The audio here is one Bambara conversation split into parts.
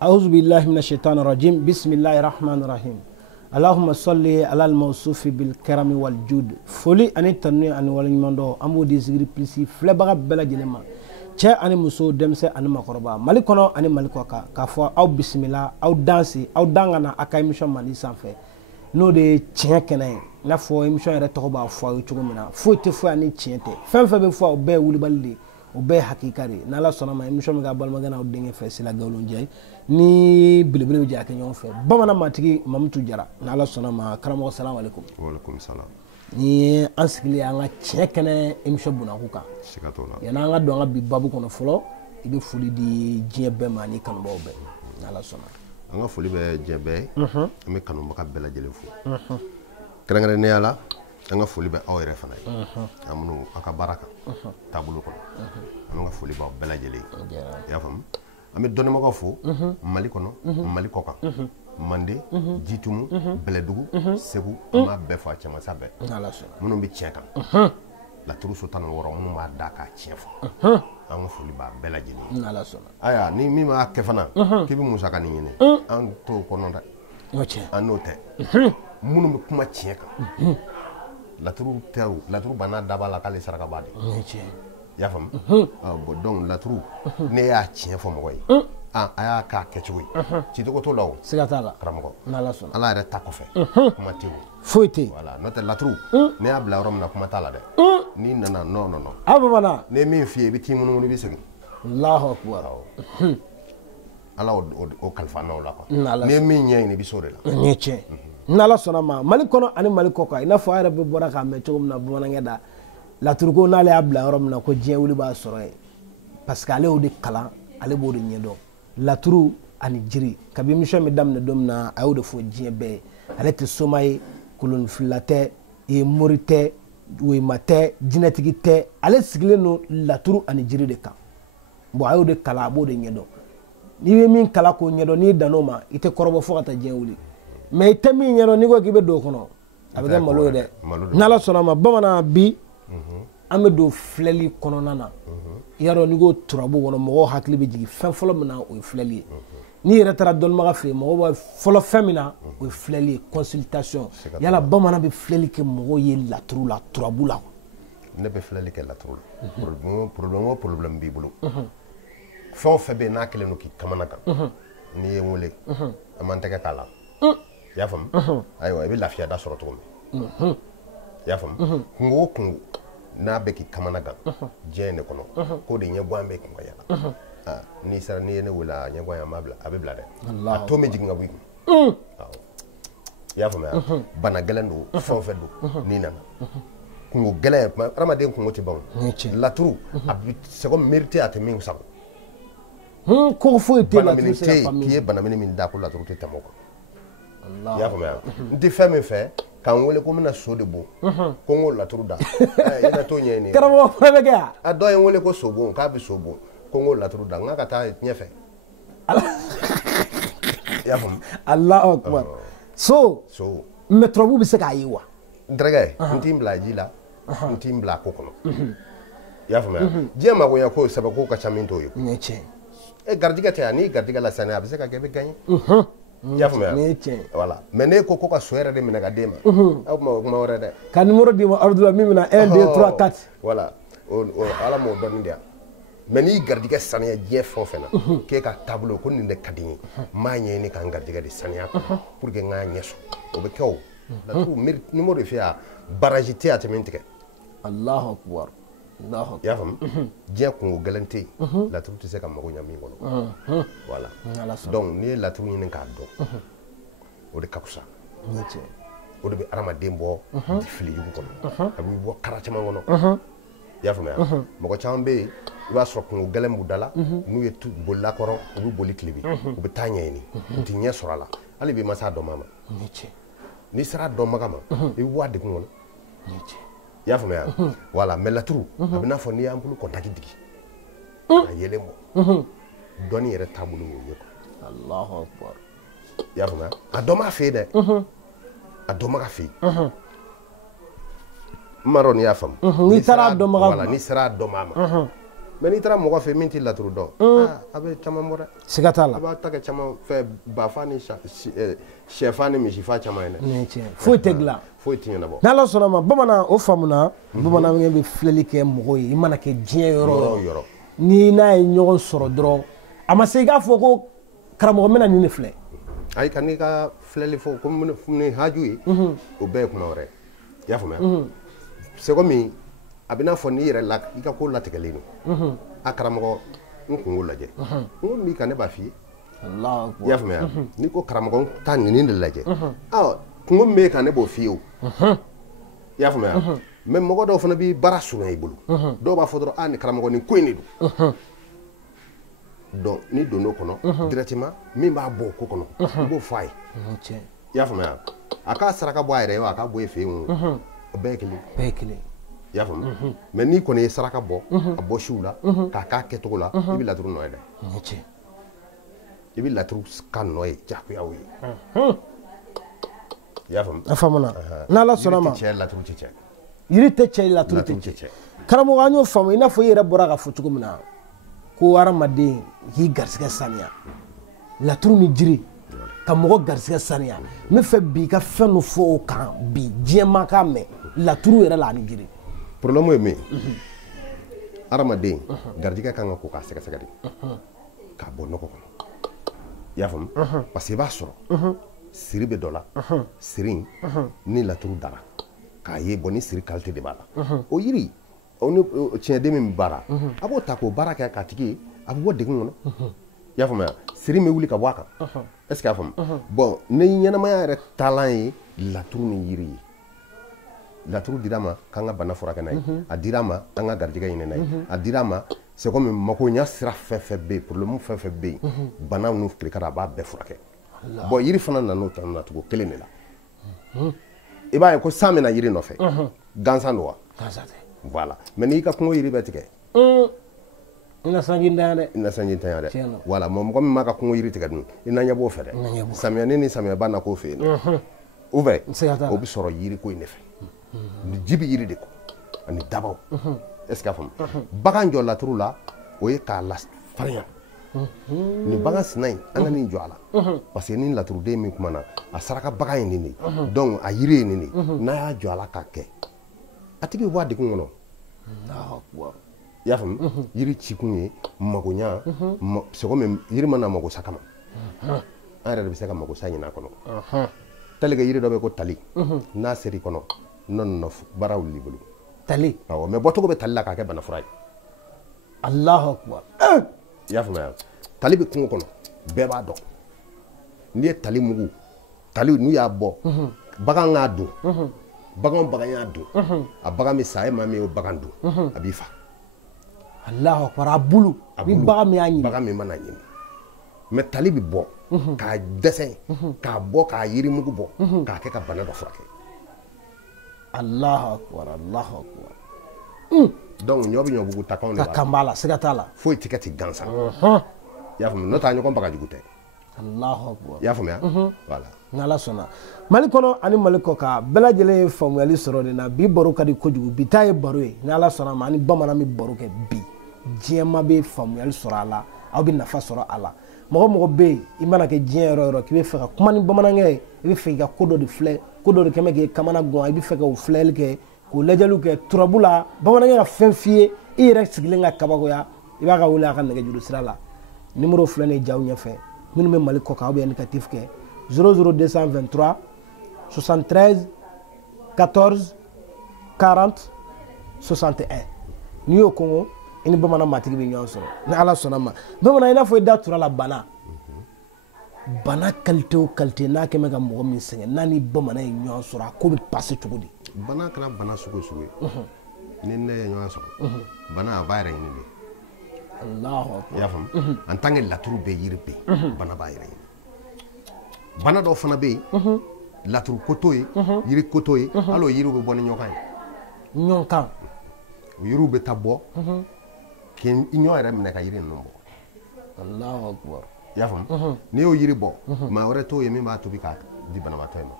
أعوذ بالله من الشيطان الرجيم بسم الله الرحمن الرحيم اللهم صل على الموصوف بالكرم والجود فولي أني تنوي أني والنمندو أمو ديزغري بلسي فلبغا بلا جلما cɛ ani muso denmisɛn ani makɔrɔba mali kɔnɔ ani mali kɔ kan k'a fɔ aw bisimila aw dansi aw dan kana a ka émission mali sanfɛ n'o de ye tiɲɛ kɛnɛ ye i n'a fɔ émission yɛrɛ tɔgɔ b'a fɔ aw ye cogo min na foyi tɛ fɔ ani tiɲɛ tɛ fɛn fɛn bɛ fɔ o bɛɛ ye wulibali de ye o bɛɛ ye hakika de ye n'ala sɔnna ma émission min ka balimakɛ n'aw denkɛ fɛ Sila Gawulon ni belebele bɛ jɛ a kɛ ɲɔgɔn fɛ bamanan matigi Mamutu Jara n'ala sɔnna ma karamɔgɔ salamu alaikum. Walaikum salam. Ni an sigilen an ka tiɲɛ kɛnɛ émission bunakun kan yan'an ka don an ka bi babu kɔnɔ fɔlɔ i bɛ foli di diɲɛ bɛɛ ma ni kanubaw bɛɛ n'ala sɔnna. An ka foli bɛ diɲɛ bɛɛ ye an bɛ kanubaga bɛɛ lajɛlen fo kɛrɛnkɛrɛnnenya la an ka foli bɛ aw yɛrɛ fana ye an minnu aw ka baara kan taabolo kɔnɔ an bɛ ka foli b'aw bɛɛ lajɛlen ye i y'a faamu an bɛ dɔnnibagaw fo Mali kɔnɔ Mali kɔ kan Mande Jitumu Bɛlɛdugu Segu an b'a bɛɛ fɔ a cɛmansa bɛɛ minnu bɛ tiɲɛ kan laturu so 16 minnu b'a da k'a tiɲɛ fɔ an ka foli b'a bɛɛ lajɛlen ye aya ni min b'a kɛ fana k'i bɛ musaka nin ɲini an t'o kɔnɔ dɛ an n'o tɛ minnu bɛ kuma tiɲɛ kan laturu tɛ laturu banna daba la k'ale saraka b'a de i y'a faamu bon donc laturu ne y'a tiɲɛ fɔ mɔgɔ ye a y'a k'a kɛcogo ye cicogo t'o la o siga t'a la karamɔgɔ n'ala sɔnna ala yɛrɛ ta kɔfɛ kuma tɛ o foyi tɛ voilà n'o tɛ laturu ne y'a bila yɔrɔ min na kuma t'a la dɛ n'i nana non a bamanan ne min f'i ye i bɛ t'i munumunu i bɛ segin Allahu akbar ala o kalifa n'aw la quoi ne min ɲɛ ɲini i bɛ s'o de la ni tiɲɛ n'ala sɔnna ma Mali kɔnɔ ani Mali kɔ kan i n'a fɔ a yɛrɛ bɛ bɔra k'a mɛn cogo min na bamanankɛ da laturu ko n'ale y'a bila yɔrɔ min na ko diɲɛ wuli b'a sɔrɔ yen parce que ale y'o de kalan ale b'o de ɲɛdɔn laturu ani jiri kabi émission bɛ daminɛ don min na a y'o de fɔ diɲɛ bɛɛ ye ale tɛ soma ye kolonifila tɛ mori tɛ wema tɛ jinɛtigi tɛ ale sigilen don laturu ani jiri de kan bon a y'o de kalan a b'o de ɲɛdɔn n'i bɛ min kalan k'o ɲɛdɔn n'i dann'o ma i tɛ kɔrɔbɔ fo ka taa diɲɛ wuli mais i tɛ min ɲɛdɔn n'i ko k'i bɛ don o kɔnɔ a bɛ kɛ malo ye dɛ n'ala sɔnna ma bamanan bi an bɛ don filɛli kɔnɔna na i y'a dɔn n'i ko turabu kɔnɔ mɔgɔw hakili bɛ jigin fɛn fɔlɔ min na o ye filɛli ye n'i yɛrɛ taara dɔnnibaga fɛ yen mɔgɔw b'a fɔlɔ fɛn min na o ye filɛli ye consultation yala bamanan bɛ filɛli kɛ mɔgɔw ye laturu la turabu la ne bɛ filɛli kɛ laturu la problème o problème b'i bolo fɛn o fɛn bɛ yen n'a kɛlen don k'i kamana kan n'i ye n wele an m'an tɛgɛ k'a la i y'a faamu ayiwa i bɛ lafiya da sɔrɔ cogo min i y'a faamu kungo o kungo n'a bɛ k'i kamana gan diɲɛ in de kɔnɔ k'o de ɲɛguwan bɛ kun ka yala n'i sera n'i ye ne wele a ɲɛguwan a bɛ bila dɛ a to bɛ jigin ka bɔ i kun i y'a faamuya bana gɛlɛn don fɛn o fɛn don n'i nana kungo gɛlɛn adamaden kungo tɛ ban laturu a bɛ sɛgɔ mérité a tɛ min sago ko foyi tɛ laturu se ka faamu k'i ye bana min da ko laturu tɛ tɛmɛ o kan i y'a faamuya n tɛ fɛn min fɛ k'an wele ko n bɛna so de bon ko n k'o laturu da i na t'o ɲɛɲini karamɔgɔ fana bɛ kɛ yan a dɔ ye n wele ko so bon k'a bɛ so bon ko n k'o laturu da n k'a ka taa ɲɛfɛ i y'a faamu Allahu akbar so mais turabu bɛ se k'a ye wa n terikɛ n t'i bila ji la n t'i bila ko kɔnɔ i y'a faamuya diɲɛ magoɲɛ ko sɛbɛ ko ka ca min t'o ye garijɛgɛ tɛ yan n'i garijɛgɛ la sisan a bɛ se ka kɛ i bɛ gagner i y'a faamuya voilà mais ne ko ka so yɛrɛ de minɛ ka d'e ma aw kuma kuma wɛrɛ dɛ ka numéro d'i ma ordre la min bɛna 1 2 3 4 voilà ala m'o dɔnni di yan mais n'i garijɛgɛ saniya diɲɛ fɛn o fɛn na k'e ka taabolo ko nin de ka di n ye n b'a ɲɛɲini k'an garijɛgɛ de saniya pour que n k'a ɲɛ sɔrɔ o bɛ kɛ o laturu numéro de fɛ yan baraji tɛ a tɛ min tigɛ Allahu akbar i y'a faamu diɲɛ kungo gɛlɛn tɛ yen laturu tɛ se ka mago ɲa min kɔnɔ voilà donc n'i ye laturu ɲini k'a dɔn o de ka fisa o de bɛ adamaden bɔ fili jugu kɔnɔ a b'i bɔ kara caman kɔnɔ i y'a faamuya mɔgɔ caman bɛ yen i b'a sɔrɔ kungo gɛlɛn b'u da la n'u ye bolila kɔrɔ u bɛ boli tilebi u bɛ taa ɲɛɲini u tɛ ɲɛ sɔrɔ a la hali bi ma se a dɔnbaga ma n'i sera a dɔnbaga ma i bɛ bɔ a degun kɔnɔ i y'a faamuya voilà mais laturu a bɛ n'a fɔ n'i y'an bolo kɔntaki digi a yelen bɔ dɔnni yɛrɛ taabolo y'o ye quoi Allahu akbar i y'a faamuya a dɔn b'a fɛ yen dɛ a dɔnbaga fɛ yen n m'a dɔn n'i y'a faamu n'i taara a dɔnbaga ma voilà n'i sera a dɔnbaga ma mais n'i taara mɔgɔ fɛ min tɛ laturu dɔn a bɛ caman bɔ dɛ siga t'a la a b'a ta kɛ caman fɛ bafa ni sɛfan ni misifa caman ye dɛ nin ye tiɲɛ foyi tɛ dilan foyi tɛ ɲɛnabɔ n'ala sɔnna ma bamanan o faamuna bamanan bɛ filɛli kɛ mɔgɔw ye i mana kɛ diɲɛ yɔrɔ o yɔrɔ ni n'a ye ɲɔgɔn sɔrɔ dɔrɔn a ma se i k'a fɔ ko karamɔgɔ bɛna nin de filɛ ayi ka n'i ka filɛli fɔ ko ni haju ye o bɛɛ ye kuma wɛrɛ i y'a faamuya c'est comme a bɛ n'a fɔ n'i yɛrɛ la i ka ko latigɛlen don a karamɔgɔ n kungo lajɛ n ko min kan ne b'a f'i ye i y'a faamuya n'i ko karamɔgɔ taa nin de lajɛ kungo min b'e kan ne b'o f'i ye o i y'a faamuya mais mɔgɔ dɔw fana bɛ baara surunya i bolo dɔw b'a fɔ dɔrɔn ni karamɔgɔ nin ko in de don donc ni donn'o kɔnɔ directement min b'a bɔ o ko kɔnɔ i b'o fɔ a ye i y'a faamuya a k'a saraka bɔ a yɛrɛ ye a k'a bɔ e fɛ yen o bɛɛ ye kelen i y'a faamu mais n'i kɔni ye saraka bɔ a bɔ siw la k'a k'a kɛcogo la i bɛ laturu nɔ ye dɛ i bɛ laturu ka nɔ ye jagoya o ye i y'a faamu a faamuna n'ala sɔnna ma laturu tɛ cɛ yiri tɛ cɛ laturu tɛ cɛ karamɔgɔ an y'o faamu i n'a fɔ i yɛrɛ bɔra ka fɔ cogo min na ko hadamaden k'i garisɛgɛ saniya laturu ni jiri ka mɔgɔ garisɛgɛ saniya n bɛ fɛ bi i ka fɛn dɔ fɔ o kan bi diɲɛ maa k'a mɛn laturu yɛrɛ la ani jiri problème ye min hadamaden garijɛgɛ kan ka ko k'a sɛgɛsɛgɛ de k'a bɔ nɔgɔ kɔnɔ i y'a faamu parce que i b'a sɔrɔ siri bɛ dɔ la siri in ni laturu dara k'a ye bɔn ni siri qualité de b'a la o yiri o ni tiɲɛden min baara a b'o ta k'o baara kɛ k'a tigi ye a bɛ bɔ degun kɔnɔ i y'a faamuya siri bɛ wuli ka bɔ a kan est ce que y'a faamu bon ni ɲɛnamaya yɛrɛ taalan ye laturu ni yiri ye laturu dira ma k'an ka bana furakɛ n'a ye a dira ma an ka garijɛgɛ ɲini n'a ye a dira ma c'est comme makoɲa sira fɛn fɛn bɛ yen problème fɛn fɛn bɛ yen bana ninnu kirikara a b'a bɛɛ furakɛ bon yiri fana nan'o ta nacogo kelen de la i b'a ye ko san bɛna yiri nɔfɛ gansan don wa voilà mais n'i ka kungo yiri bɛ tigɛ i na sanji ntanya dɛ i na sanji ntanya dɛ voilà mɔgɔ min b'a ka kungo yiri tigɛ dun i na ɲɛ b'o fɛ dɛ samiyɛni ni samiyɛba na k'o fɛ yen dɛ ou bien o bɛ sɔrɔ yiri ko in de fɛ ni ji bɛ yiri de kɔ ani dabaw est ce que a faamu bagan jɔ laturu la o ye k'a la farinya ni bagan sina in an ka nin jɔ a la parce que ni laturuden min kumana a saraka bagan ye nin de donc a yiri ye nin de n'a y'a jɔ a la k'a kɛ a tigi bɛ bɔ a degun kɔnɔ i y'a faamu yiri cikun ye magoɲa c'est comme yiri mana mago sa kama an yɛrɛ de bɛ se ka mago sa ɲini a kɔnɔ tel que yiri dɔ bɛ ko tali n'a seri kɔnɔ nɔnɔ baara wuli bolo tali awɔ mais bɔcogo bɛ tali la k'a kɛ bana fura ye Allahu akbar i y'a faamuya tali bɛ kungo kɔnɔ bɛɛ b'a dɔn n'i ye tali mugu tali n'u y'a bɔ bagan k'a dun bagan y'a dun a bagan bɛ sa e maa min y'o bagan dun a b'i fa Allahu akbar a bulu ni bagan min y'a ɲimi bagan min mana ɲimi mais tali bɛ bɔ k'a dɛsɛ k'a bɔ k'a yirimugu bɔ k'a kɛ ka bana dɔ furakɛ Allahu akbar donc ɲɔ bɛ ɲɔbugu ta kanw de ka kan b'a la siga t'a la foyi tɛ kɛ ten gansan i y'a faamu n'o tɛ ɲɔgɔn bagajugu tɛ Allahu akbar i y'a faamuya voilà n'Ala sɔnna Mali kɔnɔ ani Mali kɔ kan bɛɛ lajɛlen ye faamuyali sɔrɔ nin na bi baro ka di kojugu bi ta ye baro ye n'Ala sɔnna ma ani bamanan bɛ baro kɛ bi diɲɛma bɛ faamuyali sɔrɔ a la aw bɛ nafa sɔrɔ a la mɔgɔ bɛ yen i mana kɛ diɲɛ yɔrɔ yɔrɔ k'i bɛ fɛ ka kuma ni bamanankɛ ye i bɛ fɛ i ka ko dɔ de filɛ ko dɔ de kɛmɛ k'i kamana gan i bɛ fɛ ka o filɛli kɛ k'o lajɛliw kɛ turabu la bamanankɛ ka fɛn f'i ye i yɛrɛ sigilen ka kabakoya i b'a ka wele a ka nɛgɛjuru sira la numéro filɛ nin ye jaw ɲɛfɛ minnu bɛ Mali kɔ kan aw bɛ indicatif kɛ 00223 73 14 40 61 n'i y'o kɔngɔ i ni bamanan matigi bɛ ɲɔgɔn sɔrɔ ni Ala sɔnna ma bamanan i n'a fɔ i da tura la bana qualité o qualité n'a kɛmɛ ka mɔgɔ min sɛgɛn n'a ni bamanan ye ɲɔgɔn sɔrɔ a ko bɛ passer cogo di bana kɛra bana sugu o sugu ye ni ne ye ɲɔgɔn sɔrɔ bana a b'a yɛrɛ ɲini de Allahu akbar i y'a faamu en tant que laturu bɛ yiri bɛ bana b'a yɛrɛ ɲini bana dɔw fana bɛ yen laturu ko t'o ye yiri ko t'o ye hali o yiriw bɛ bɔ ni ɲɔgɔn ye ɲɔgɔn kan o yiriw bɛ taa bɔ k'i ɲɔ yɛrɛ minɛ ka yiri ninnu bɔ Allahu akbar i y'a faamu n'i y'o yiri bɔ maa wɛrɛ t'o ye min b'a tobi k'a di banabaatɔ ye ma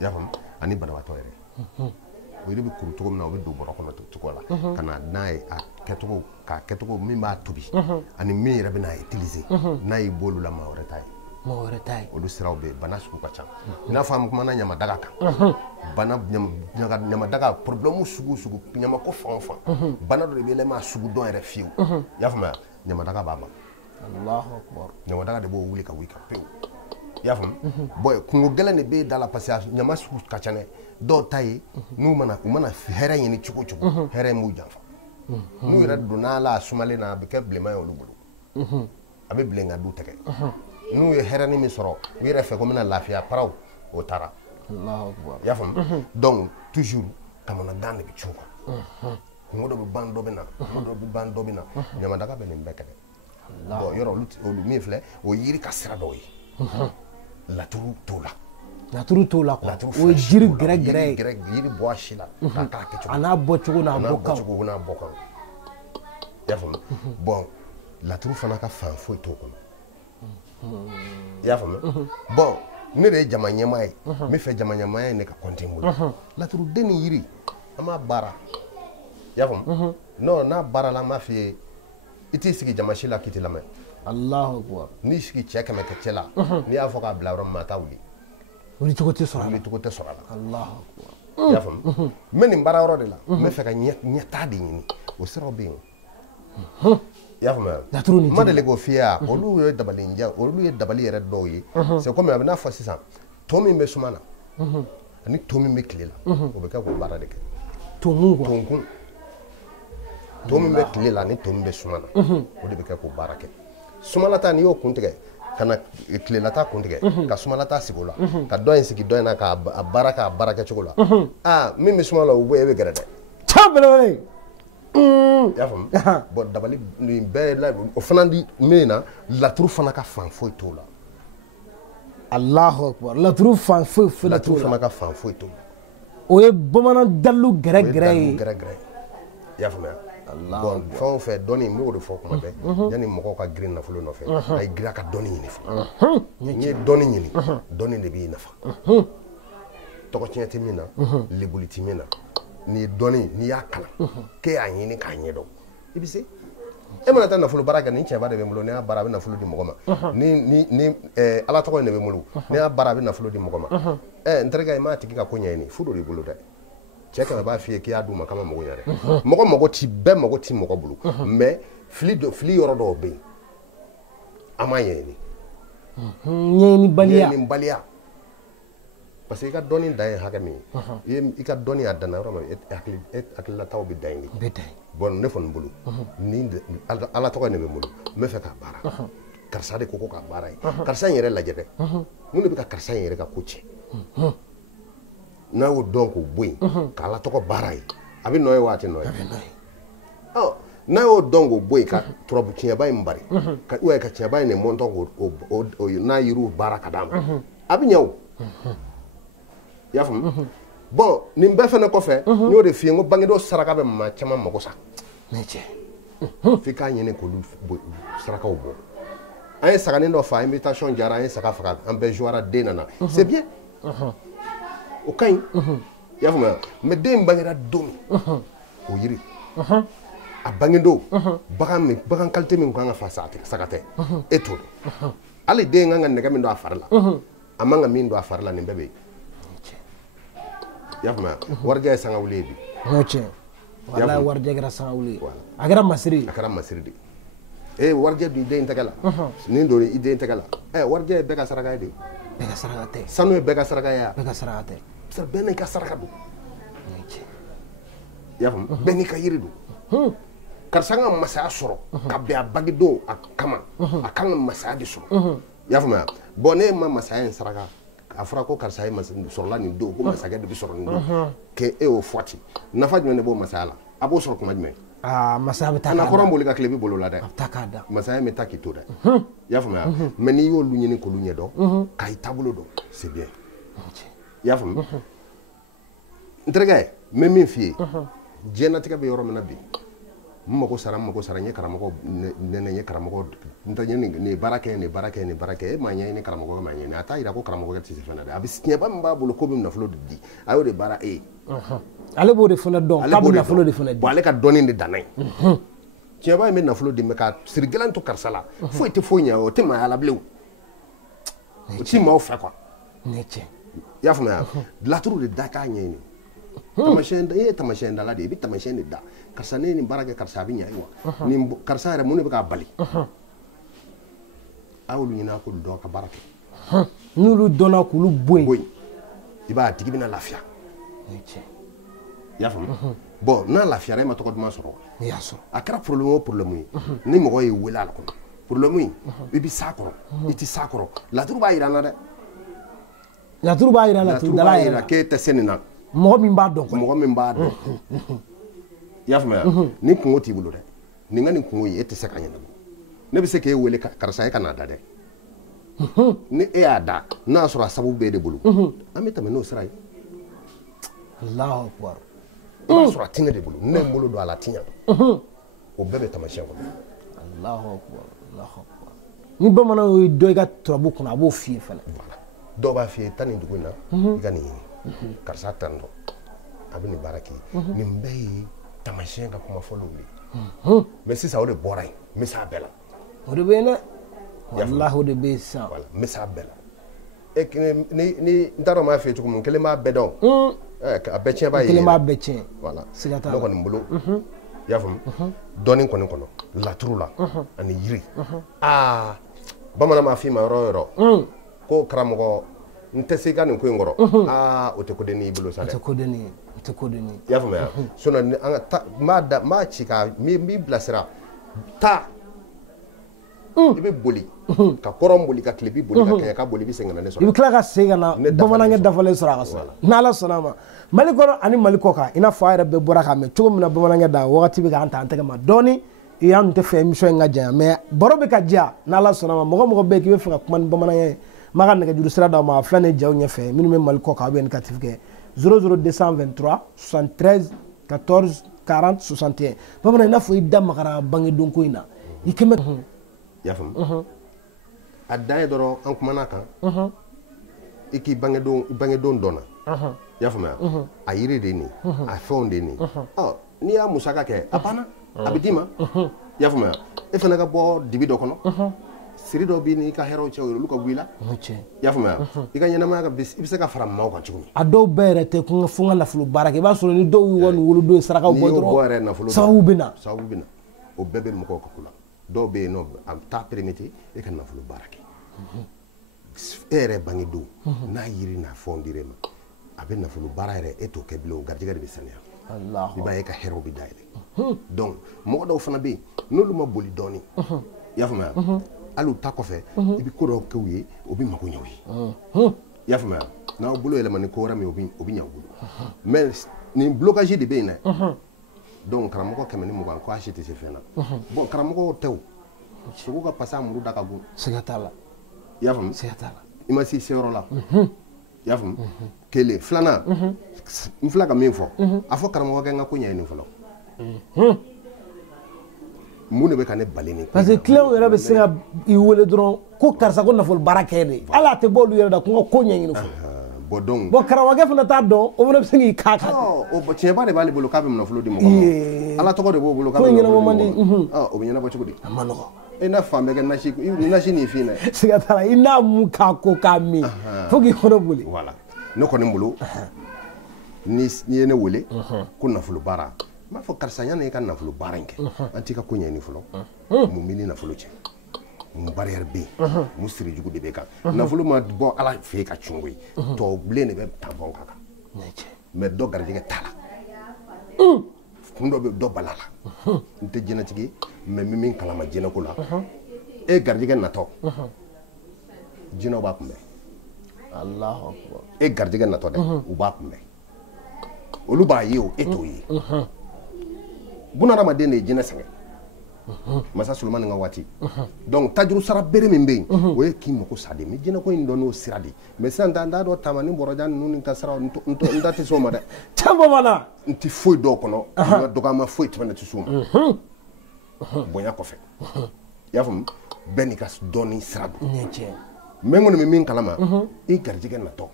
i y'a faamu ani banabaatɔ yɛrɛ o yiri bɛ kuru cogo min na o bɛ don bɔrɔ kɔnɔ cogo la ka na n'a ye a kɛcogo min b'a tobi ani min yɛrɛ bɛ n'a utiliser n'a y'i bolo la maa wɛrɛ ta ye. maa wɛrɛ ta ye. olu siraw bɛ yen bana sugu ka ca i n'a fɔ an kumana ɲamadaga kan bana ɲamadaga problème sugu ɲamako fan o fan bana dɔ de bɛ yɛlɛma a sugu dɔn yɛrɛ fiyewu i y'a faamuya ɲamadaga b'a ban. Allahu akbar. ɲamadaga de b'o wuli ka pewu i y'a faamu bon kungo gɛlɛn de bɛ da la parce que ɲama sugu ka ca dɛ dɔw ta ye n'u mana hɛrɛ ɲini cogo cogo hɛrɛ in b'u janfa n'u yɛrɛ donna la a sumalen na a bɛ kɛ bilenman ye olu bolo a bɛ bilen ka du tigɛ n'u ye hɛrɛ min sɔrɔ u yɛrɛ fɛ ko n bɛna lafiya paraw o taara i y'a faamu donc toujours kamanagan de bɛ c'u kan kungo dɔ bɛ ban dɔ bɛ na kungo dɔ bɛ ban dɔ bɛ na ɲamadaga bɛ nin bɛɛ kɛ dɛ bon yɔrɔ olu min filɛ o yiri ka sira dɔw ye laturu t'o la. Laturu t'o la quoi. O ye jiri gɛrɛgɛrɛ ye. Yiri bɔ a si la k'a k'a kɛcogo. A n'a bɔcogo n'a bɔ kan. n'a bɔ kan. I y'a faamu bon laturu fana ka fan foyi t'o kɔnɔ. I y'a faamu bon ne de ye jama ɲɛmaa ye n bɛ fɛ jama ɲɛmaaya in de ka compter n bolo laturuden ni yiri an b'a baara i y'a faamu non n'a baara la an b'a f'i ye i t'i sigi jama si la k'i tɛ lamɛn. Allahu akbar. N'i sigi cɛ kɛmɛ kɛ cɛ la n'i y'a fɔ k'a bila yɔrɔ min ma a t'a wuli. Wuli cogo tɛ sɔrɔ a la. Wuli cogo tɛ sɔrɔ a la. Allahu akbar. I y'a faamu n bɛ nin baara yɔrɔ de la n bɛ fɛ ka ɲɛtaa de ɲini o siraw bɛ yen i y'a faamuya n ma deli k'o f'i ye wa olu ye dabali yɛrɛ dɔw ye c'est comme a bɛ n'a fɔ sisan to min bɛ suma na ani to min bɛ tile la o bɛ kɛ k'o baara de kɛ. Tonkun to min bɛ tile la ani to min bɛ suma na o de bɛ kɛ k'o baara kɛ. Sumalata n'i y'o kun tigɛ ka na tilelata kun tigɛ ka sumalata sigi o la ka dɔ in sigi dɔ in na k'a baara k'a baara kɛcogo la min bɛ suma la o bɛ e bɛ gɛrɛ dɛ. Cabelebele. I y'a faamu bon dabali nin bɛɛ la o fana di min na laturu fana ka fan foyi t'o la. Allahu akbar. Laturu fan foyi t'o la. Laturu fana ka fan foyi t'o la. O ye bamanan dalu gɛrɛgɛrɛ ye. I y'a faamuya. Bon fɛn o fɛn dɔnni n b'o de fɔ kuma bɛɛ yanni mɔgɔw ka girin nafolo nɔfɛ a ye girin a ka dɔnni ɲini fɔlɔ n'i ye dɔnni ɲini dɔnni de b'i nafa tɔgɔ tiɲɛ tɛ min na lebuli tɛ min na n'i ye dɔnni n'i y'a kalan k'e y'a ɲini k'a ɲɛdɔn i bɛ se e mana taa nafolo baara kɛ ni cɛba de bɛ n bolo n'i y'a baara a bɛ nafolo di mɔgɔ ma ni ala tɔgɔ in de bɛ n bolo n'i y'a baara a bɛ nafolo di mɔgɔ ma n terikɛ i m'a tigi ka ko ɲɛɲini fu dɔ de bolo dɛ. Cɛ kɛmɛ b'a f'i ye k'i y'a d'u ma k'a ma mago ɲɛ dɛ bɛɛ mago ti mɔgɔ bolo mais fili yɔrɔ dɔw bɛ yen an m'a ɲɛɲini. ɲɛɲinibaliya parce que i ka dɔnni dan ye hakɛ min ye i ka dɔnni a danna yɔrɔ min e hakililataw bɛ dan ye bon ne fɔ n bolo ni ala tɔgɔ de bɛ n bolo n bɛ fɛ k'a baara karisa de ko k'a baara ye karisa in yɛrɛ lajɛ dɛ mun de bɛ ka karisa in yɛrɛ ka ko tiɲɛ. N'a y'o dɔn k'o bɔ yen k'ala tɔgɔ baara ye a bɛ nɔ ye waati nɔ ye n'a y'o dɔn k'o bɔ yen ka turabu tiɲɛba in bari ka tiɲɛba in de mɔntɔn k'o n'a yiriw baara ka d'a ma a bɛ ɲɛ o i y'a faamu bon nin bɛɛ fana kɔfɛ n y'o de f'i ye n ko bangedo saraka bɛ maa caman mago sa f'i k'a ɲini k'olu sarakaw bɔ an ye saganin dɔ fa invitation diyara an ye saga faga an bɛɛ jouera den nana c'est bien. O ka ɲi i y'a faamuya mais den bangera don min o yiri a bangedon bagan qualité min kan ka fa saga tɛ e t'o dɔn hali den kan ka nɛgɛ min don a fari la a man ka min don a fari la nin bɛɛ bɛ yen i y'a faamuya warijɛ ye sanga wuli ye bi. N'o tiɲɛ walayi warijɛ kɛra sanga wuli ye a kɛra masiri ye. A kɛra masiri de warijɛ don i den tɛgɛ la nin don i den tɛgɛ la warijɛ ye bɛɛ ka saraka ye de. Bɛɛ ka saraka tɛ. Sanu ye bɛɛ ka saraka ye wa. Bɛɛ ka saraka tɛ. Bɛɛ n'i ka saraka don. I y'a faamu bɛɛ n'i ka yiri don. Karisa ka masaya sɔrɔ ka bɛn a bagidon a kama a kan ka masaya de sɔrɔ i y'a faamuya bon ne ma masaya in saraka a fɔra ko karisa ye sɔrɔla nin don ko masakɛ de bɛ sɔrɔ nin don k'e y'o fɔ ten nafa jumɛn de b'o masaya la a b'o sɔrɔ kuma jumɛn. Masaya bɛ taa k'a da kɔrɔ boli ka tile b'i bolo la dɛ. A bɛ taa k'a da. Masaya bɛ taa k'i to dɛ i y'a faamuya mais n'i y'olu ɲini k'olu ɲɛdɔn k'a taabolo dɔn c'est bien i y'a faamu n terikɛ n bɛ min f'i ye diɲɛlatigɛ bɛ yɔrɔ min na bi n mago sara n ye karamɔgɔ nɛnɛ n ye karamɔgɔ n tɛ nin baara kɛ e m'a ɲɛɲini karamɔgɔ m'a ɲɛɲini a t'a yira ko karamɔgɔ tɛ se fɛn na dɛ a bɛ tiɲɛba min b'a bolo ko bɛ nafolo de di a y'o de baara e ye ale b'o de fana dɔn k'a bɛ nafolo de fana di bon ale ka dɔnni de danna ye tiɲɛba in bɛ nafolo di mɛ ka siri gɛlɛn to karisa la foyi tɛ foyi ɲɛ o tɛ maaya la bilen o ti maaw fɛ quoi ne cɛ i y'a faamuya laturu de da k'a ɲɛɲini tamasiyɛn e ye tamasiyɛn dala de ye i bɛ tamasiyɛn de da karisa ne ye nin baara kɛ karisa a bɛ ɲɛ ye wa nin karisa yɛrɛ mun de bɛ k'a bali a y'olu ɲini a k'olu dɔn ka baara kɛ n'olu dɔnna k'olu bɔ yen i b'a tigi bɛna lafiya ne cɛ i y'a faamu bon n'a lafiyara e ma tɔgɔ duman sɔrɔ ne y'a sɔrɔ a kɛra problème o problème ye ni mɔgɔ y'i wele a la kɔnɔ problème in i bɛ s'a kɔrɔ i tɛ s'a kɔrɔ laturu b'a jira n na dɛ laturu b'a jira laturu dala b'a jira k'e tɛ se nin na mɔgɔ min b'a dɔn mɔgɔ min b'a dɔn i y'a faamuya ni kungo t'i bolo dɛ nin ka nin kungo in e tɛ se ka ɲɛnabɔ ne bɛ se k'e wele karisa e ka n'a da dɛ ni e y'a da n'a sɔrɔ a sababu b'e de bolo an bɛ tɛmɛ n'o sira ye Allahu akbar i b'a sɔrɔ a tɛ ne de bolo ne n bolo don a la a tɛ ɲɛ o bɛɛ bɛ taamasiyɛn kɔnɔ Allahu akbar Allahu akbar ni bamananw ye dɔ i ka turabu kɔnɔ a b'o f'i ye fana dɔw b'a f'i ye taa nin dugu in na i ka nin ɲini karisa ta nin dɔn a bɛ nin baara kɛ nin bɛɛ ye taamasiyɛn ka kuma fɔliw de mais sisan o de bɔra yen n bɛ s'a bɛɛ la o de bɛ yen dɛ walahi o de bɛ yen sisan n bɛ s'a bɛɛ la ni n t'a dɔn n b'a f'i ye cogo min n kelen b'a bɛɛ dɔn a bɛɛ tiɲɛ b'a ye kelen b'a bɛɛ tiɲɛ voilà siga t'a ne la kɔni bolo i y'a faamu dɔɔnin kɔni kɔnɔ laturu la ani yiri aa bamanan m'a f'i ma yɔrɔ o yɔrɔ ko karamɔgɔ n tɛ se i ka nin ko in kɔrɔ aa o tɛ kodennin y'i bolo sa dɛ o tɛ kodennin ye o tɛ kodennin ye i y'a faamuya sinon an ka taa n b'a ci ka n b'i bilasira taa i bɛ boli ka kɔrɔn boli ka tilebi boli ka kɛɲɛ ka boli i bɛ segin ka na ne sɔrɔ i bɛ tila ka segin ka na bamanankɛ dafalen sɔrɔ a ka so n'ala sɔnna a ma mali kɔnɔ ani mali kɔ kan i n'a fɔ a yɛrɛ bɛɛ bɔra k'a mɛn cogo min na bamanankɛ da wagati bɛ k'an ta an tɛgɛ ma dɔɔni an tun tɛ fɛ émission in ka janya mais baro bɛ ka diya n'ala sɔnna a ma mɔgɔ mɔgɔ bɛ yen k'i bɛ fɛ ka kuma ni bamanankɛ ye n b'a ka nɛgɛjuru sira d'aw ma a filɛ nin ye jaw ɲɛfɛ minnu bɛ mali kɔ kan a bɛ négatif kɛ 00223 73 14 40 61 bamanan i n'a fɔ i da magara bangedonko in na i kɛmɛ i y'a faamu a dan ye dɔrɔn an kumana kan i k'i bangedon dɔnna i y'a faamuya a yiri de ye nin a fɛnw de ye nin n'i y'a musaka kɛ a banna a bɛ d'i ma i y'a faamuya e fana ka bɔ dibi dɔ kɔnɔ siri dɔ b'i n'i ka hɛrɛw cɛ olu ka bɔ i la i y'a faamuya i ka ɲɛnamaya i bɛ se ka fara maaw kan cogo min a dɔw bɛɛ yɛrɛ tɛ ko fo n ka nafolo baara kɛ i b'a sɔrɔ ni dɔw y'u ka nin wolodon sarakaw bɔ dɔrɔn sababu bɛ na o bɛɛ bɛ mɔgɔw ka ko la dɔw bɛ yen nɔ a t'a permettre e ka nafolo baara kɛ e yɛrɛ bangedon n'a yiri n'a fɛnw dir'e ma a bɛ nafolo baara yɛrɛ e t'o kɛ bilen o garijɛgɛ de bɛ sanuya i b'a ye ka hɛrɛw bɛ dayɛlɛ donc mɔgɔ dɔw fana bɛ yen n'olu ma boli dɔɔnin i y'a faamuya hali u ta kɔfɛ i bɛ ko dɔw kɛ u ye o bɛ mago ɲɛ u ye i y'a faamuya n'aw bolo yɛlɛma ni ko wɛrɛ min o bɛ ɲɛ u bolo mais nin blocage de bɛ yen dɛ donc karamɔgɔ 120 ko a si tɛ se fɛn na bon karamɔgɔw tɛ o sogo ka pasa muru da ka gon siga t'a la i y'a faamu siga t'a la i ma se seyɔrɔ la i y'a faamu kelen filanan n filɛ ka min fɔ a fɔ karamɔgɔkɛ n ka ko ɲɛɲini fɔlɔ mun de bɛ ka ne bali nin parce que client yɛrɛ bɛ se ka i wele dɔrɔn ko karisa ko nafolo baara kɛ de hali a tɛ bɔ olu yɛrɛ da ko n ka ko ɲɛɲini fɔlɔ bon karamɔgɔkɛ fana t'a dɔn o fana bɛ se k'i k'a kan tiɲɛba de b'ale bolo k'a bɛ nafolo di mɔgɔ ma ala tɔgɔ de b'o bolo k'a bɛ nafolo di mɔgɔ ma o bɛ ɲɛnabɔ cogo di a ma nɔgɔ e n'a fan bɛɛ kɛ nasi nin fin dɛ siga t'a la i n'a mun k'a ko k'a min fo k'i kɔnɔ boli voilà ne kɔni bolo ni ye ne wele ko nafolo baara n b'a fɔ karisa yanni i ka nafolo baara in kɛ an t'i ka ko ɲɛɲini fɔlɔ mun b'i ni nafolo cɛ mun barrière bɛ yen mun siri jugu de bɛ kan nafolo ma bɔ ala fɛ yen ka cungo ye tɔ bilen de bɛ tanpɔn ka kan mais dɔ garijɛgɛ t'a la kun dɔ bɛ dɔ bala la n tɛ jinɛtigi mais min kalama jinɛko la e garijɛgɛ natɔ jinɛw b'a kunbɛn Allahu akbar e garijɛgɛ natɔ dɛ u b'a kunbɛn olu b'a ye o e t'o ye bunadamaden de ye jinɛ sɛgɛn masa Solomani ka waati donc tajuru sara bere min bɛ yen o ye k'i mako sa de mais jinɛko in dɔn n'o sira de mais sisan n t'a dɔn taama ni bɔrɔjan ninnu ni ka sira n da tɛ s'o ma dɛ caman n tɛ foyi dɔw kɔnɔ n ka dɔgɔyama foyi tɛmɛ tɛ s'o ma bonya kɔfɛ i y'a faamu bɛɛ n'i ka dɔnni sira don mais n kɔni bɛ min kalama i garijɛgɛ natɔ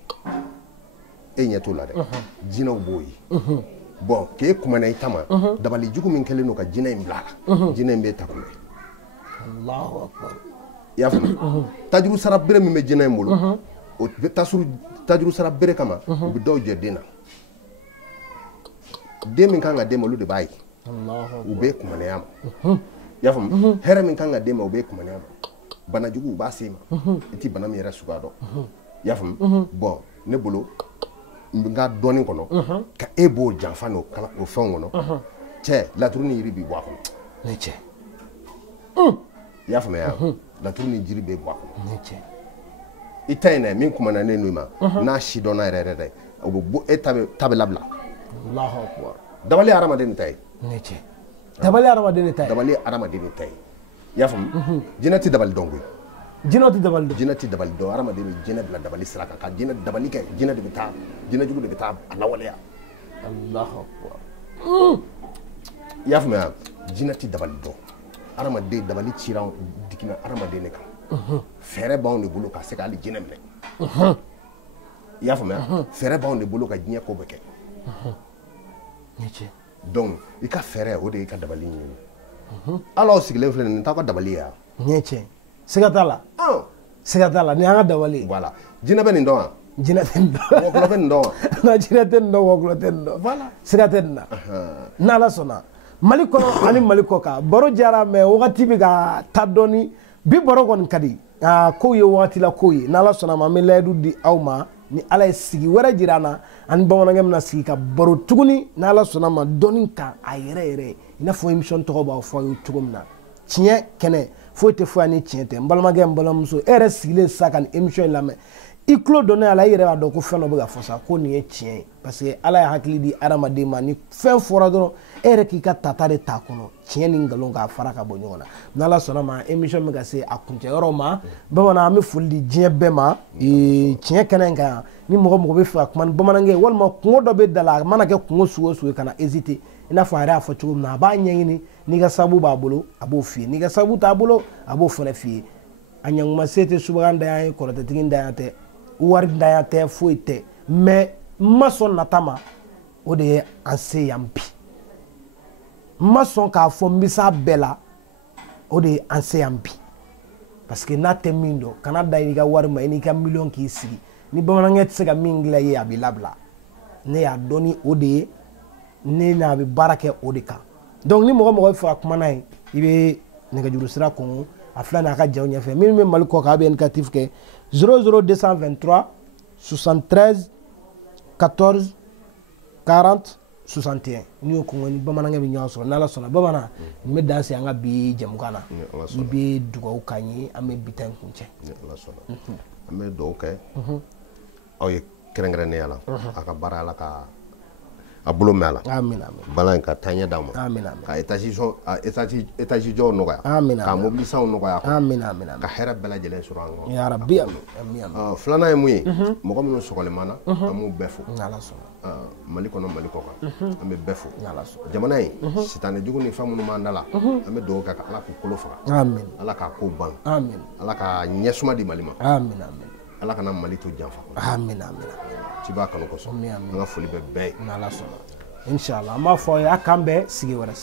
e ɲɛ t'o la dɛ jinɛw b'o ye bon k'e kumana i tama dabali jugu min kɛlen don ka jinɛ in bila la jinɛ in b'e ta kunbɛn Allahu akbar i y'a faamu tajuru sara bere min bɛ jinɛ in bolo o tajuru sara bere kama u bɛ dɔw jɛ den na den min kan ka den ma olu de b'a ye u b'e kumanaya ma i y'a faamu hɛrɛ min kan ka den ma u b'e kumanaya ma bana jugu u b'a se ma i ti bana min yɛrɛ suguya dɔn i y'a faamu bon ne bolo n ka dɔɔnin kɔnɔ ka e b'o janfa n'o fɛnw kɔnɔ cɛ laturu ni yiri b'i bɔ a kɔnɔ ne cɛ i y'a faamuya laturu ni jiri bɛ bɔ a kɔnɔ ne cɛ i ta in dɛ min kumana ne n'o ma n'a si dɔnna yɛrɛ yɛrɛ dɛ o bɛ bɔ e ta bɛ labila Allahu akbar dabali ye hadamaden de ta ye ne cɛ dabali ye hadamaden de ta ye dabali ye hadamaden de ta ye i y'a faamu jinɛ tɛ dabali dɔn koyi jinɛw tɛ dabali dɔn jinɛ tɛ dabali dɔn hadamaden bɛ jinɛ bila dabali sira kan ka jinɛ dabali kɛ jinɛ jugu de bɛ taa a lawaleya Allahu akbar i y'a faamuya jinɛ tɛ dabali dɔn hadamaden dabali cira digina hadamaden de kan fɛɛrɛ b'anw de bolo ka se ka hali jinɛ minɛ i y'a faamuya fɛɛrɛ b'anw de bolo ka diɲɛ ko bɛɛ kɛ ne cɛ donc i ka fɛɛrɛ o de y'i ka dabali ɲini hali aw sigilen filɛ nin t'aw ka dabali ye wa ne cɛ siga t'a la siga t'a la ni y'an ka dabali ye voilà jinɛ bɛ nin dɔn wa jinɛ tɛ nin dɔn wɔkulɔ bɛ nin dɔn wa nka jinɛ tɛ nin dɔn wɔkulɔ tɛ nin dɔn voilà siga tɛ nin na n'ala sɔnna mali kɔnɔ ani mali kɔ kan baro jara mɛ wagati bɛ ka taa dɔɔni bi baro kɔni ka di kow ye wagati la kow ye n'ala sɔnna ma an bɛ layidu di aw ma ni ala ye sigi wɛrɛ jira an na ani bamanankɛ bɛna sigi ka baro tuguni n'ala sɔnna ma dɔɔni kan a yɛrɛ yɛrɛ i n'a fɔ émission tɔgɔ b'aw fɔ aw ye cogo min na tiɲɛ kɛnɛ foyi tɛ fɔ yan ni tiɲɛ tɛ n balimakɛ n balimamuso e yɛrɛ sigilen sisan ka nin émission in lamɛn i tulo dɔnnen a la i yɛrɛ b'a dɔn ko fɛn dɔ bɛ ka fɔ sa ko nin ye tiɲɛ ye parce que ala ye hakili di adamaden ma ni fɛn fɔra dɔrɔn e yɛrɛ k'i ka tata de t'a kɔnɔ tiɲɛ ni nkalon k'a fara ka bɔ ɲɔgɔn na n'ala sɔnna ma émission bɛ ka se a kuncɛ yɔrɔ ma bamanan an bɛ foli di diɲɛ bɛɛ ma tiɲɛ kɛnɛ in kan yan ni mɔgɔ mɔgɔ bɛ fɛ ka kuma ni bamanankɛ walima kungo dɔ bɛ da la a mana kɛ kungo sugu o sugu ye kana hésiter i n'a fɔ a yɛrɛ y'a fɔ cogo min na a b'a ɲɛɲini n'i ka sababu b'a bolo a b'o f'i ye n'i ka sababu t'a bolo a b'o fana f'i ye a ɲankuma se tɛ subaga ntanya ye kɔrɔtɛtigi ntanya tɛ wari ntanya tɛ foyi tɛ mais n ma sɔn nata ma o de ye an se yan bi n ma sɔn k'a fɔ n bɛ s'a bɛɛ la o de ye an se yan bi parce que n'a tɛ min dɔn kana da i ka wari ma i n'i ka miliyɔn k'i sigi ni bamanankɛ tɛ se ka min dilan i ye a b'i labila ne y'a dɔn ni o de ye ne n'a bɛ baara kɛ o de kan donc ni mɔgɔ mɔgɔ bɛ fɛ ka kuma n'a ye i bɛ nɛgɛjuru sira kɔngɔ a filɛ n'a ka jaw ɲɛfɛ minnu bɛ mali kɔ kan a bɛ indicatif kɛ 00223 73 14 40 61 n'i y'o kɔngɔ ni bamanankɛ bɛ ɲɔgɔn sɔrɔ n'ala sɔnna bamanan nin bɛ dan se an ka bi jamukan na i bɛ dugawu k'an ye an bɛ bi ta in kuncɛ an bɛ dugawu kɛ aw ye kɛrɛnkɛrɛnnenya la a ka baara ala ka a bolo mɛn a la bala in ka taaɲɛ d'a ma ka étage jɔw nɔgɔya ka mobili sanw nɔgɔya ka hɛrɛ bɛɛ lajɛlen sɔrɔ an kɔnɔ ya rabbi filanan ye mun ye mɔgɔ minnu sɔgɔliman na an b'u bɛɛ fo mali kɔnɔ mali kɔ kan an bɛ bɛɛ fo jamana in sitanɛ jugu ni fɛn minnu b'an da la an bɛ dugawu kɛ ka ala k'u kolo faga ala k'a ko ban ala ka ɲɛsuma di mali ma ala kana mali to janfa ci b'a kanu kosɔn an ka foli bɛ bɛɛ ye inshallah an b'a fɔ a ye a k'an bɛɛ sigi wɛrɛ